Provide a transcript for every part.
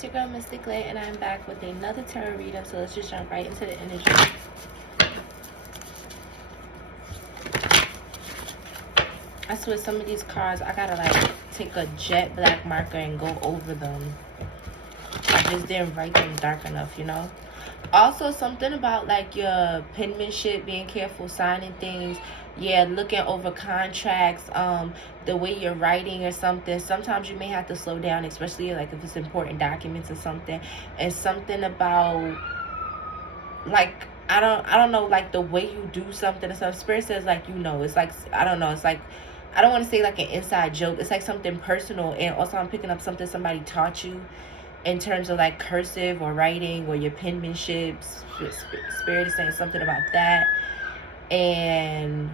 it's your girl Mystic Lit, and I'm back with another tarot reading. So let's just jump right into the energy. I swear some of these cards I gotta like take a jet black marker and go over them. I just didn't write them dark enough, you know. Also, something about like your penmanship, being careful signing things. Yeah, looking over contracts, the way you're writing or something. Sometimes you may have to slow down, especially like if it's important documents or something. And something about like I don't know, like the way you do something or something. Spirit says like, you know, it's like, I don't know, it's like, I don't want to say like an inside joke. It's like something personal. And also I'm picking up something somebody taught you in terms of like cursive or writing or your penmanship. Spirit is saying something about that and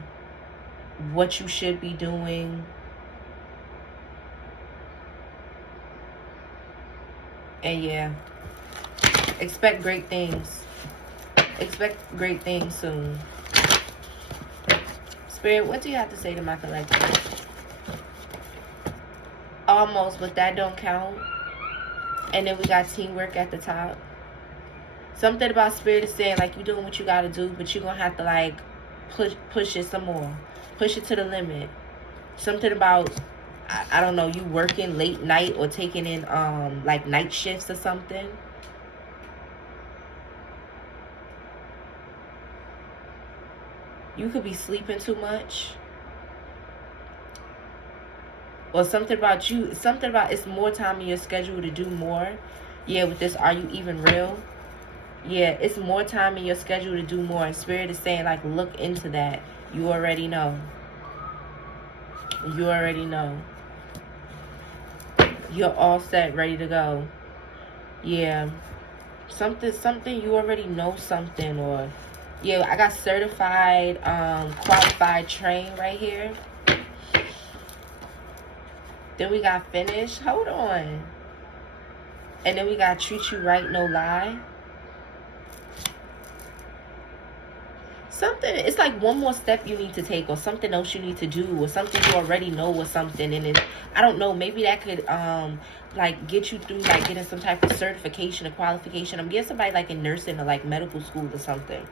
what you should be doing. And yeah, expect great things. Expect great things soon. Spirit, what do you have to say to my collective? Almost, but that don't count. And then we got teamwork at the top. Something about Spirit is saying like, you're doing what you gotta do, but you're gonna have to like push it some more. Push it to the limit. Something about, I don't know, you working late night or taking in like night shifts or something. You could be sleeping too much. Or something about you, something about it's more time in your schedule to do more. Yeah, with this, are you even real? Yeah, it's more time in your schedule to do more. And Spirit is saying like, look into that. You already know. You already know. You're all set, ready to go. Yeah. Something you already know something. Or yeah, I got certified, qualified, trained right here. Then we got finish. Hold on. And then we got treat you right, no lie. Something, it's like one more step you need to take, or something else you need to do, or something you already know, or something. And it, I don't know, maybe that could like get you through like getting some type of certification or qualification. I'm getting somebody like in nursing or like medical school or something,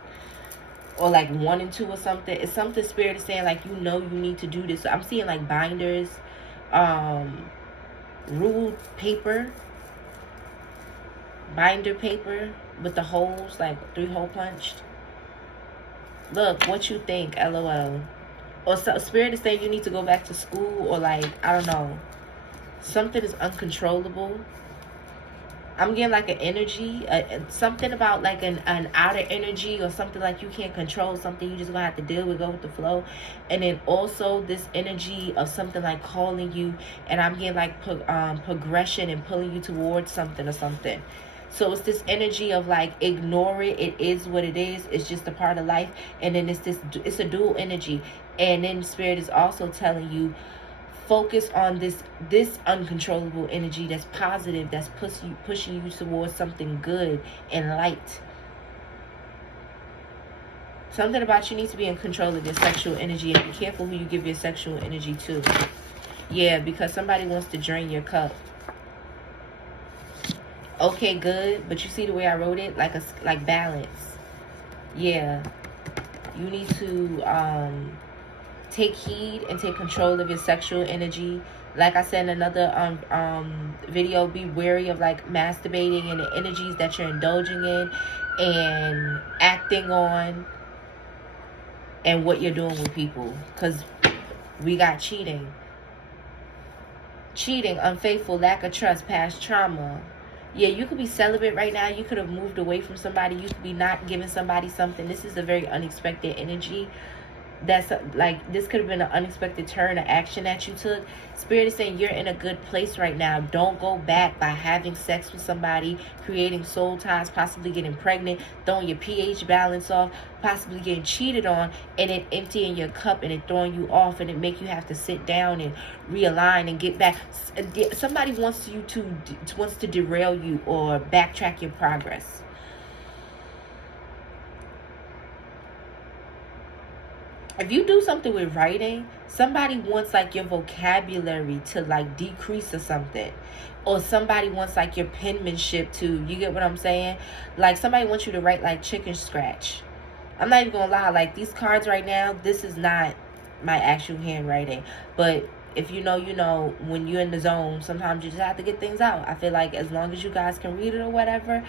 or like 1 and 2 or something. It's something Spirit is saying like, you know, you need to do this. I'm seeing like binders, ruled paper, binder paper with the holes, like 3-hole punched. Look, what you think, LOL. Or so, Spirit is saying you need to go back to school, or like, I don't know. Something is uncontrollable. I'm getting like an energy, something about like an outer energy, or something like you can't control, something you just gonna have to deal with, go with the flow. And then also this energy of something like calling you, and I'm getting like progression and pulling you towards something or something. So it's this energy of like, ignore it. It is what it is. It's just a part of life. And then it's a dual energy. And then Spirit is also telling you, focus on this uncontrollable energy that's positive, that's pushing you towards something good and light. Something about you needs to be in control of your sexual energy, and be careful who you give your sexual energy to. Yeah, because somebody wants to drain your cup. Okay, good, but you see the way I wrote it, like balance. Yeah, you need to take heed and take control of your sexual energy. Like I said in another video, be wary of like masturbating and the energies that you're indulging in and acting on, and what you're doing with people, because we got cheating, unfaithful, lack of trust, past trauma. Yeah, you could be celibate right now. You could have moved away from somebody. You could be not giving somebody something. This is a very unexpected energy. That's like, this could have been an unexpected turn of action that you took. Spirit is saying you're in a good place right now. Don't go back by having sex with somebody, creating soul ties, possibly getting pregnant, throwing your pH balance off, possibly getting cheated on, and it emptying your cup and it throwing you off, and it make you have to sit down and realign and get back. Somebody wants to derail you or backtrack your progress. if you do something with writing, somebody wants like your vocabulary to like decrease or something, or somebody wants like your penmanship to, you get what I'm saying? Like somebody wants you to write like chicken scratch. I'm not even gonna lie, like these cards right now, this is not my actual handwriting, but if you know, you know, when you're in the zone, sometimes you just have to get things out. I feel like as long as you guys can read it or whatever,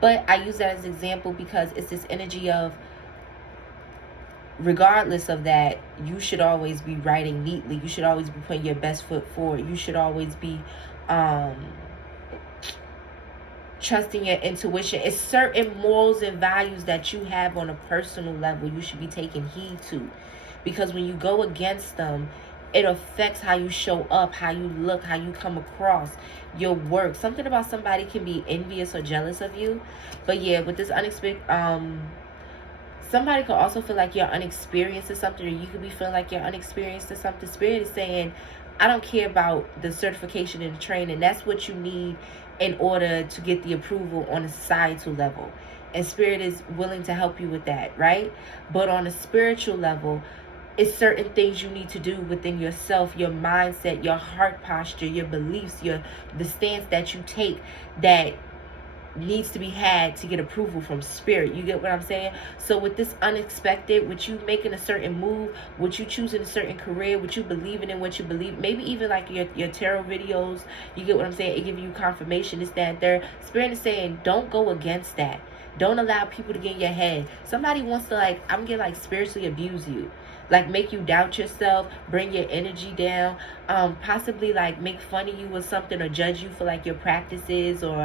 but I use that as an example because it's this energy of, regardless of that, you should always be writing neatly. You should always be putting your best foot forward. You should always be trusting your intuition. It's certain morals and values that you have on a personal level you should be taking heed to, because when you go against them, it affects how you show up, how you look, how you come across, your work. Something about somebody can be envious or jealous of you. But yeah, with this unexpected somebody could also feel like you're unexperienced or something, or you could be feeling like you're unexperienced or something. Spirit is saying, I don't care about the certification and the training. That's what you need in order to get the approval on a societal level. And Spirit is willing to help you with that, right? But on a spiritual level, it's certain things you need to do within yourself, your mindset, your heart posture, your beliefs, the stance that you take that needs to be had to get approval from Spirit. You get what I'm saying? So with this unexpected, with you making a certain move, with you choosing a certain career, with you believing in what you believe, maybe even like your tarot videos, you get what I'm saying? It gives you confirmation, this, that, and third. Spirit is saying, don't go against that. Don't allow people to get in your head. Somebody wants to like, I'm gonna like spiritually abuse you. Like make you doubt yourself, bring your energy down, possibly like make fun of you or something, or judge you for like your practices, or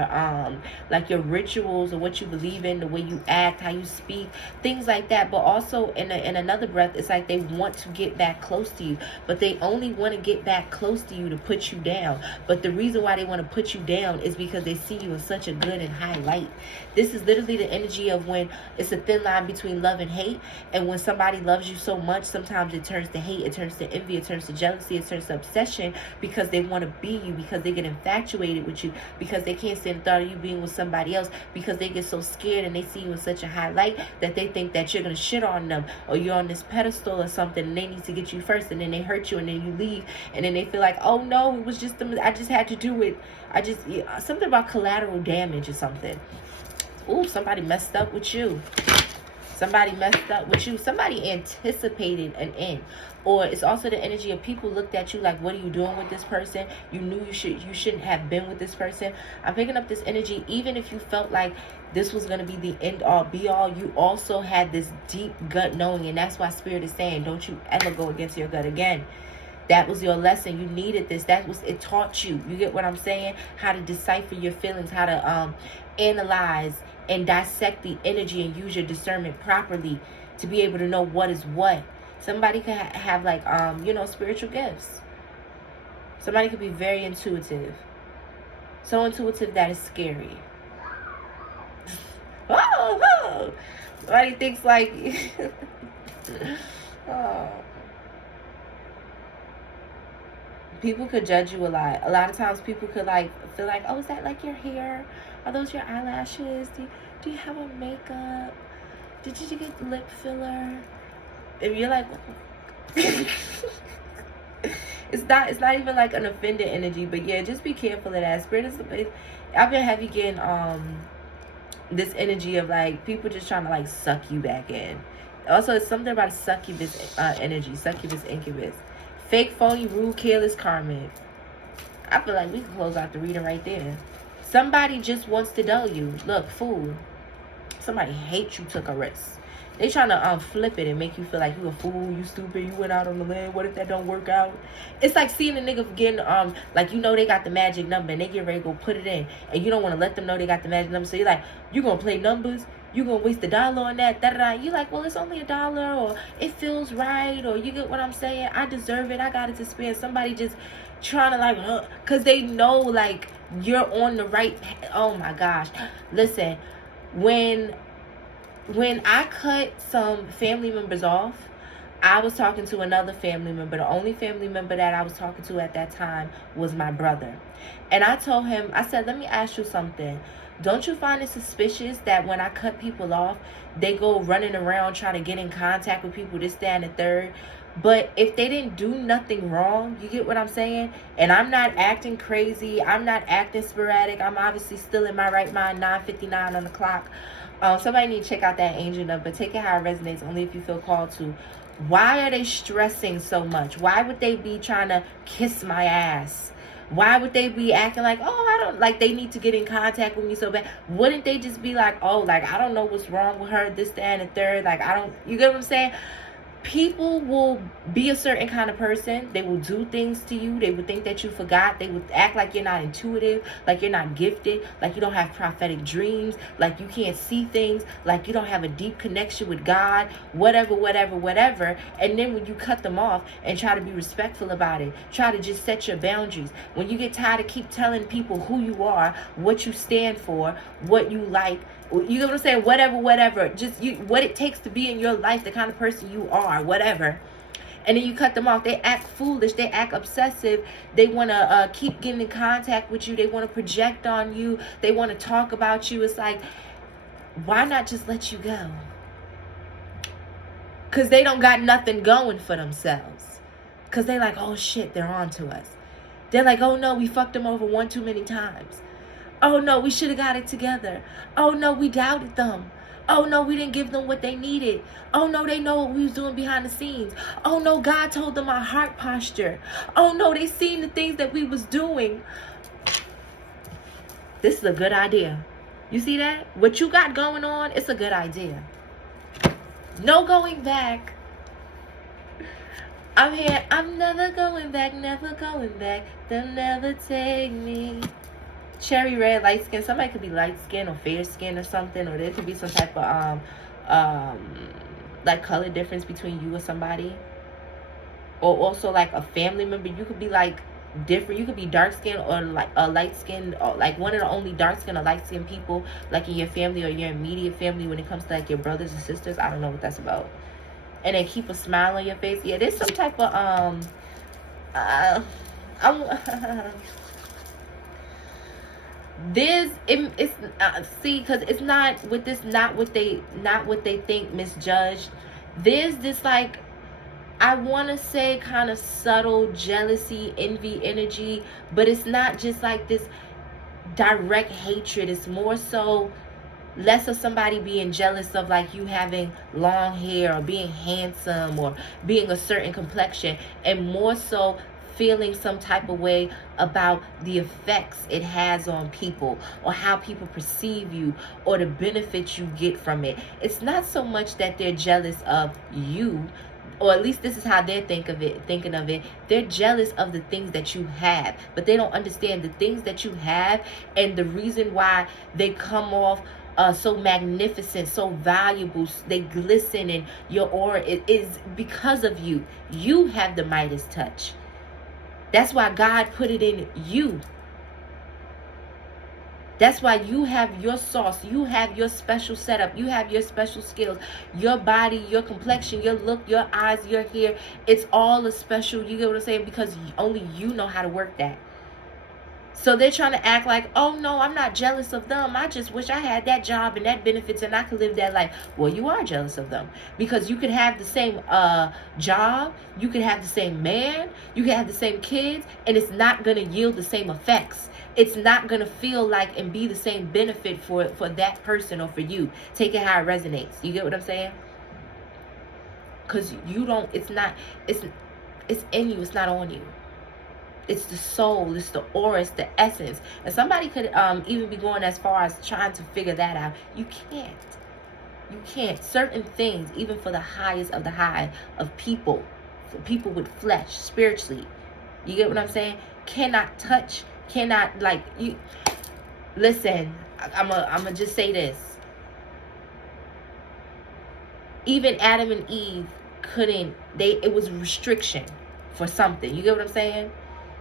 like your rituals, or what you believe in, the way you act, how you speak, things like that. But also in another breath, it's like they want to get back close to you, but they only want to get back close to you to put you down. But the reason why they want to put you down is because they see you in such a good and high light. This is literally the energy of when it's a thin line between love and hate. And when somebody loves you so much, sometimes it turns to hate, it turns to envy, it turns to jealousy, it turns to obsession, because they want to be you, because they get infatuated with you, because they can't stand the thought of you being with somebody else, because they get so scared and they see you in such a high light that they think that you're going to shit on them, or you're on this pedestal or something, and they need to get you first, and then they hurt you, and then you leave, and then they feel like, oh no, it was just them, I just had to do it. Something about collateral damage or something. Ooh, somebody messed up with you. Somebody messed up with you. Somebody anticipated an end. Or it's also the energy of people looked at you like, what are you doing with this person? You knew you shouldn't have been with this person. I'm picking up this energy. Even if you felt like this was going to be the end all be all, you also had this deep gut knowing. And that's why Spirit is saying, don't you ever go against your gut again. That was your lesson. You needed this. That was, it taught you. You get what I'm saying? How to decipher your feelings, how to analyze and dissect the energy and use your discernment properly to be able to know what is what. Somebody could have like, spiritual gifts. Somebody could be very intuitive. So intuitive that it's scary. Oh. Somebody thinks like, oh. People could judge you a lot. A lot of times people could like feel like, oh, is that like your hair? Are those your eyelashes? Do you have a makeup? Did you get lip filler? If you're like, it's not even like an offended energy, but yeah, just be careful of that. Spirit is, I've been heavy getting this energy of like people just trying to like suck you back in. Also, it's something about a succubus energy, succubus, incubus. Fake, phony, rude, careless, karmic. I feel like we can close out the reading right there. Somebody just wants to dull you. Look, fool. Somebody hates you took a risk. They trying to flip it and make you feel like you a fool, you stupid, you went out on the limb. What if that don't work out? It's like seeing a nigga getting like, you know, they got the magic number and they get ready to go put it in, and you don't want to let them know they got the magic number. So you're like, you gonna play numbers? You gonna waste $1 on that? Da-da-da. You like, well, it's only $1, or it feels right, or you get what I'm saying? I deserve it. I got it to spend. Somebody just trying to like, cause they know like you're on the right. Oh my gosh, listen, when I cut some family members off, I was talking to another family member. The only family member that I was talking to at that time was my brother. And I told him, I said, let me ask you something. Don't you find it suspicious that when I cut people off, they go running around trying to get in contact with people, this, that, and the third? But if they didn't do nothing wrong, you get what I'm saying? And I'm not acting crazy. I'm not acting sporadic. I'm obviously still in my right mind, 9:59 on the clock. Somebody need to check out that angel number. Take it how it resonates, only if you feel called to. Why are they stressing so much? Why would they be trying to kiss my ass? Why would they be acting like, oh, I don't, like they need to get in contact with me so bad? Wouldn't they just be like, oh, like, I don't know what's wrong with her, this, that, and the third. Like, I don't, you get what I'm saying? People will be a certain kind of person. They will do things to you. They would think that you forgot. They would act like you're not intuitive, like you're not gifted, like you don't have prophetic dreams, like you can't see things, like you don't have a deep connection with God, whatever, whatever, whatever. And then when you cut them off and try to be respectful about it, try to just set your boundaries. When you get tired of keep telling people who you are, what you stand for, what you like, you know what I'm saying? Whatever. Just what it takes to be in your life, the kind of person you are, whatever. And then you cut them off. They act foolish. They act obsessive. They want to keep getting in contact with you. They want to project on you. They want to talk about you. It's like, why not just let you go? Because they don't got nothing going for themselves. Because they like, oh shit, they're on to us. They're like, oh no, we fucked them over one too many times. Oh no, we should have got it together. Oh no, we doubted them. Oh no, we didn't give them what they needed. Oh no, they know what we was doing behind the scenes. Oh no, God told them our heart posture. Oh no, they seen the things that we was doing. This is a good idea. You see that? What you got going on, it's a good idea. No going back. I'm here. I'm never going back, never going back. They'll never take me. Cherry red, light skin. Somebody could be light skin or fair skin or something, or there could be some type of like color difference between you and somebody, or also like a family member. You could be like different. You could be dark skin or like a light skin, or like one of the only dark skin or light skin people like in your family or your immediate family when it comes to like your brothers and sisters. I don't know what that's about. And then keep a smile on your face. Yeah, there's some type of see, because it's not with this, not what they think misjudged. There's this, like, I want to say kind of subtle jealousy, envy energy, but it's not just like this direct hatred. It's more so less of somebody being jealous of like you having long hair or being handsome or being a certain complexion, and more so feeling some type of way about the effects it has on people or how people perceive you or the benefits you get from it. It's not so much that they're jealous of you, or at least this is how they're thinking of it. They're jealous of the things that you have, but they don't understand the things that you have and the reason why they come off so magnificent, so valuable, they glisten, and your aura is because of you. You have the Midas touch. That's why God put it in you. That's why you have your sauce. You have your special setup. You have your special skills. Your body, your complexion, your look, your eyes, your hair. It's all a special, you get what I'm saying? Because only you know how to work that. So they're trying to act like, oh no, I'm not jealous of them. I just wish I had that job and that benefits and I could live that life. Well, you are jealous of them because you could have the same job, you could have the same man, you could have the same kids, and it's not going to yield the same effects. It's not going to feel like and be the same benefit for that person or for you. Take it how it resonates. You get what I'm saying? Because you don't, it's in you, it's not on you. It's the soul, it's the aura, it's the essence. And somebody could even be going as far as trying to figure that out. You can't. You can't. Certain things, even for the highest of the high of people, for people with flesh, spiritually, you get what I'm saying? Cannot touch, cannot, like, you. Listen, I'm gonna just say this. Even Adam and Eve couldn't, it was restriction for something. You get what I'm saying?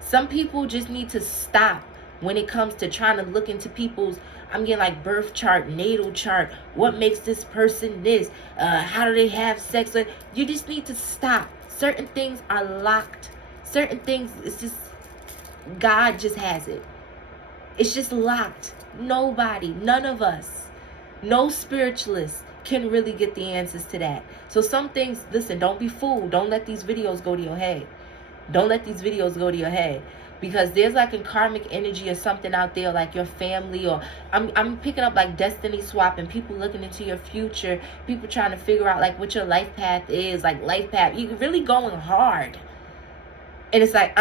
Some people just need to stop when it comes to trying to look into people's, I'm getting like birth chart, natal chart. What makes this person this? How do they have sex? You just need to stop. Certain things are locked. Certain things, it's just, God just has it. It's just locked. Nobody, none of us, no spiritualist can really get the answers to that. So some things, listen, don't be fooled. Don't let these videos go to your head. Don't let these videos go to your head. Because there's like a karmic energy or something out there, like your family, or I'm picking up like destiny swap and people looking into your future, people trying to figure out like what your life path is, like life path. You're really going hard. And it's like,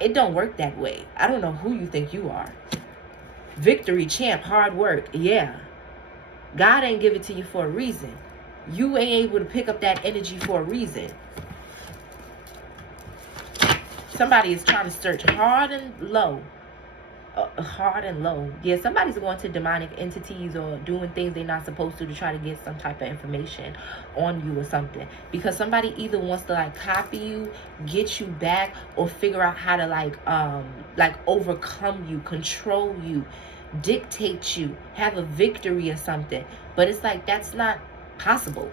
it don't work that way. I don't know who you think you are. Victory, champ, hard work. Yeah. God ain't give it to you for a reason. You ain't able to pick up that energy for a reason. Somebody is trying to search hard and low. Hard and low. Yeah, somebody's going to demonic entities or doing things they're not supposed to try to get some type of information on you or something. Because somebody either wants to like copy you, get you back, or figure out how to like overcome you, control you, dictate you, have a victory or something. But it's like, that's not possible.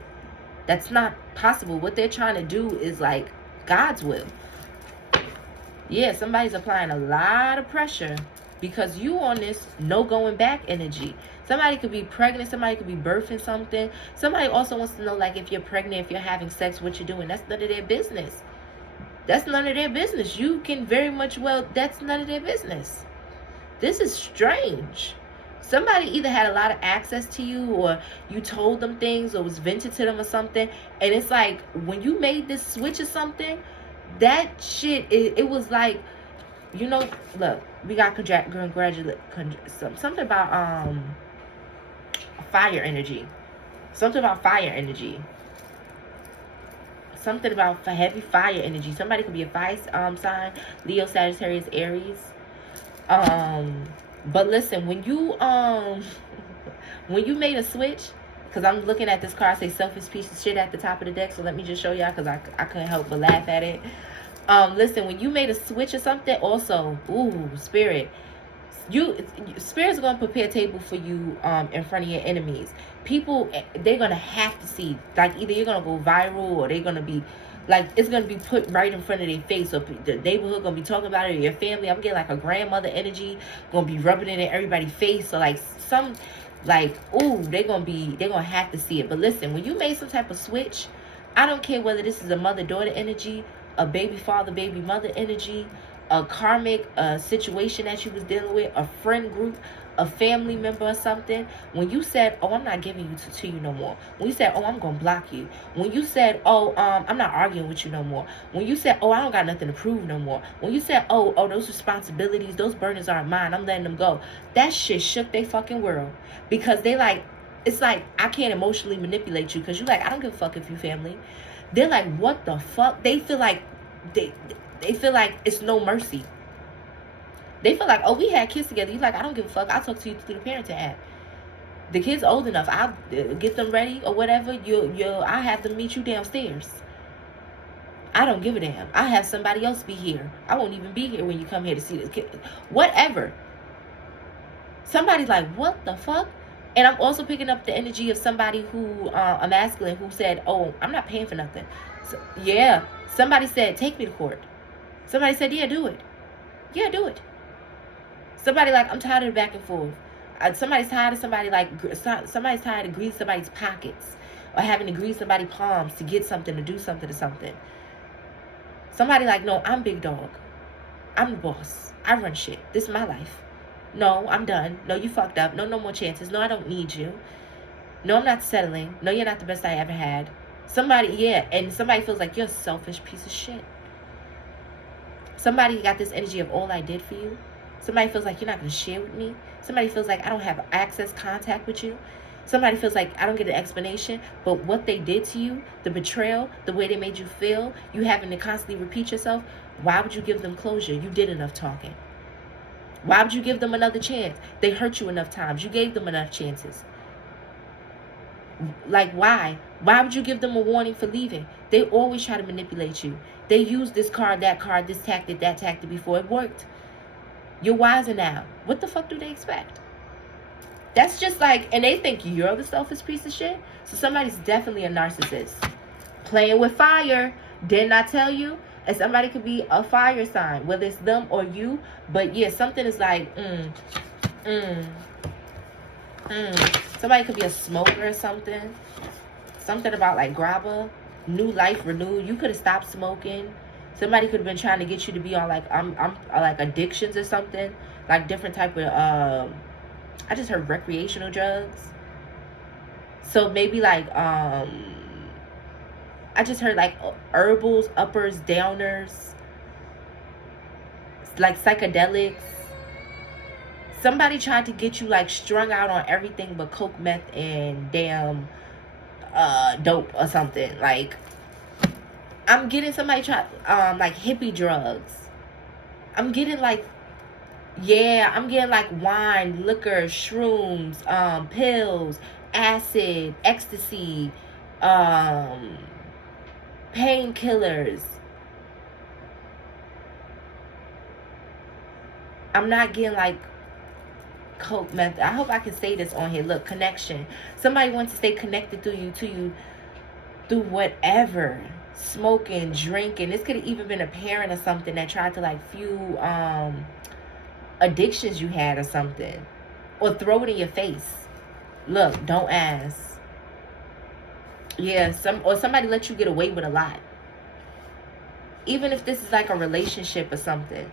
That's not possible. What they're trying to do is like God's will. Yeah, somebody's applying a lot of pressure because you on this no going back energy. Somebody could be pregnant. Somebody could be birthing something. Somebody also wants to know, like, if you're pregnant, if you're having sex, what you're doing. That's none of their business. That's none of their business. You can very much well, that's none of their business. This is strange. Somebody either had a lot of access to you, or you told them things, or was vented to them or something. And it's like, when you made this switch or something, that shit, it was like, you know, look, we got something about fire energy. Something about fire energy. Something about heavy fire energy. Somebody could be a fire sign, Leo, Sagittarius, Aries. But listen, when you made a switch, because I'm looking at this card, say selfish piece of shit at the top of the deck. So let me just show y'all, because I couldn't help but laugh at it. Listen, when you made a switch or something, also, ooh, spirit. Spirit's going to prepare a table for you in front of your enemies. People, they're going to have to see. Like, either you're going to go viral, or they're going to be, like, it's going to be put right in front of their face. Or the neighborhood going to be talking about it, or your family. I'm getting like a grandmother energy going to be rubbing it in everybody's face. So, like, ooh, they're gonna have to see it. But listen, when you made some type of switch, I don't care whether this is a mother-daughter energy, a baby father, baby mother energy, a karmic situation that you was dealing with, a friend group, a family member or something. When you said, oh, I'm not giving you to you no more. When you said, oh, I'm gonna block you. When you said, oh, I'm not arguing with you no more. When you said, oh, I don't got nothing to prove no more. When you said, oh, those responsibilities, those burdens aren't mine, I'm letting them go. That shit shook they fucking world. Because they like, it's like, I can't emotionally manipulate you, because you like, I don't give a fuck if you family. They're like, what the fuck? They feel like they feel like it's no mercy. They feel like, oh, we had kids together. You like, I don't give a fuck. I'll talk to you through the parenting app. The kid's old enough. I'll get them ready or whatever. I'll have them meet you downstairs. I don't give a damn. I'll have somebody else be here. I won't even be here when you come here to see this kid. Whatever. Somebody's like, what the fuck? And I'm also picking up the energy of somebody who, a masculine, who said, oh, I'm not paying for nothing. So, yeah. Somebody said, take me to court. Somebody said, yeah, do it. Yeah, do it. Somebody like, I'm tired of the back and forth. Somebody's tired of somebody's tired of greasing somebody's pockets, or having to grease somebody's palms to get something, to do something, to something. Somebody like, no, I'm big dog. I'm the boss. I run shit. This is my life. No, I'm done. No, you fucked up. No more chances. No, I don't need you. No, I'm not settling. No, you're not the best I ever had. Somebody, yeah, and somebody feels like you're a selfish piece of shit. Somebody got this energy of all I did for you. Somebody feels like you're not going to share with me. Somebody feels like I don't have access, contact with you. Somebody feels like I don't get an explanation. But what they did to you, the betrayal, the way they made you feel, you having to constantly repeat yourself, why would you give them closure? You did enough talking. Why would you give them another chance? They hurt you enough times. You gave them enough chances. Like, why? Why would you give them a warning for leaving? They always try to manipulate you. They use this card, this tactic, that tactic before it worked. You're wiser now. What the fuck do they expect? That's just like, and they think you're the selfish piece of shit. So somebody's definitely a narcissist. Playing with fire. Didn't I tell you? And somebody could be a fire sign, whether it's them or you. But yeah, something is like, somebody could be a smoker or something. Something about like grabber, new life renewed. You could have stopped smoking. Somebody could have been trying to get you to be on like I'm like addictions or something, like different type of I just heard recreational drugs. So maybe like I just heard like herbals, uppers, downers, like psychedelics. Somebody tried to get you like strung out on everything but coke, meth, and damn dope or something. Like I'm getting somebody try like hippie drugs. I'm getting like, yeah, I'm getting like wine, liquor, shrooms, pills, acid, ecstasy, painkillers. I'm not getting like coke, meth. I hope I can say this on here. Look, connection. Somebody wants to stay connected to you through whatever. Smoking, drinking. This could have even been a parent or something that tried to like fuel addictions you had or something, or throw it in your face. Look, don't ask. Yeah, somebody let you get away with a lot, even if this is like a relationship or something.